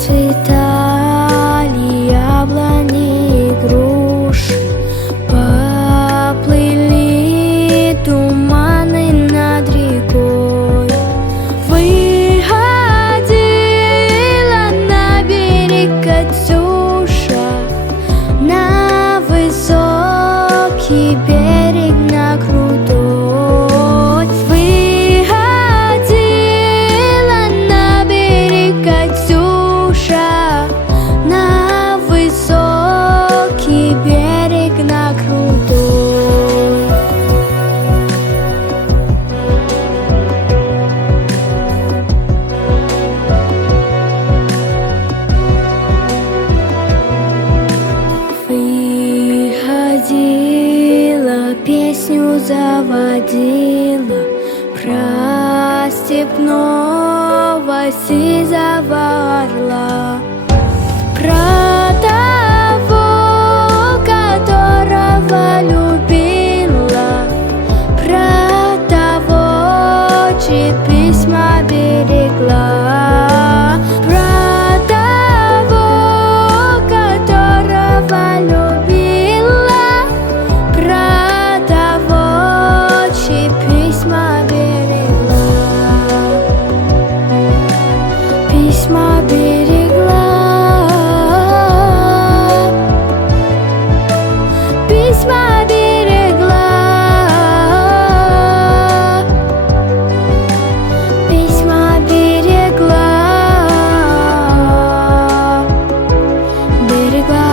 Расцветали яблони и груши, поплыли туманы над рекой. Выходила на берег Катюша, на высокий берег, на крутой. Выходила на берег Катюша, на высокий берег, на крутой. Выходила, песню заводила про степного сизого орла, про того, которого любила, про того, чьи письма берегла, про того, которого любила, про того, чьи письма берегла. Письма берегла, письма берегла, письма берегла, берегла.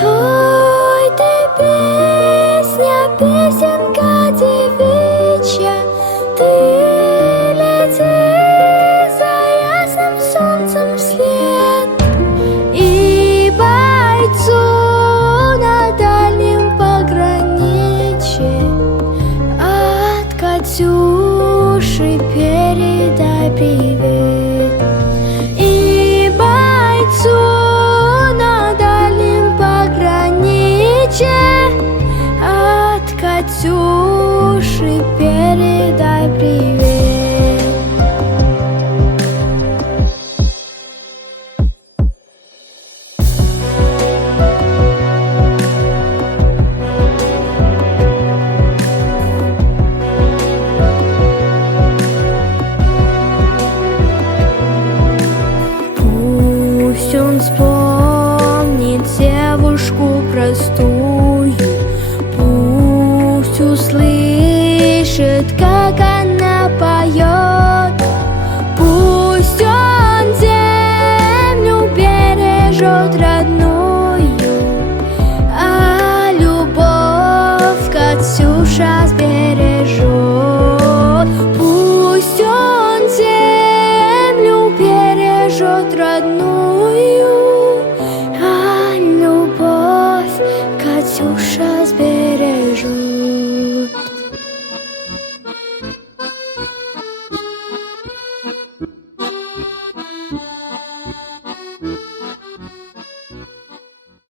Ой, ты песня, песенка девичья, ты лети за ясным солнцем вслед, и бойцу на дальнем пограничье от Катюши передай привет. И бойцу на дальнем пограничье от Катюши передай привет. Пусть он вспомнит девушку простую, пусть услышит, как она поет, пусть он землю бережет родную, а любовь Катюша сбережет.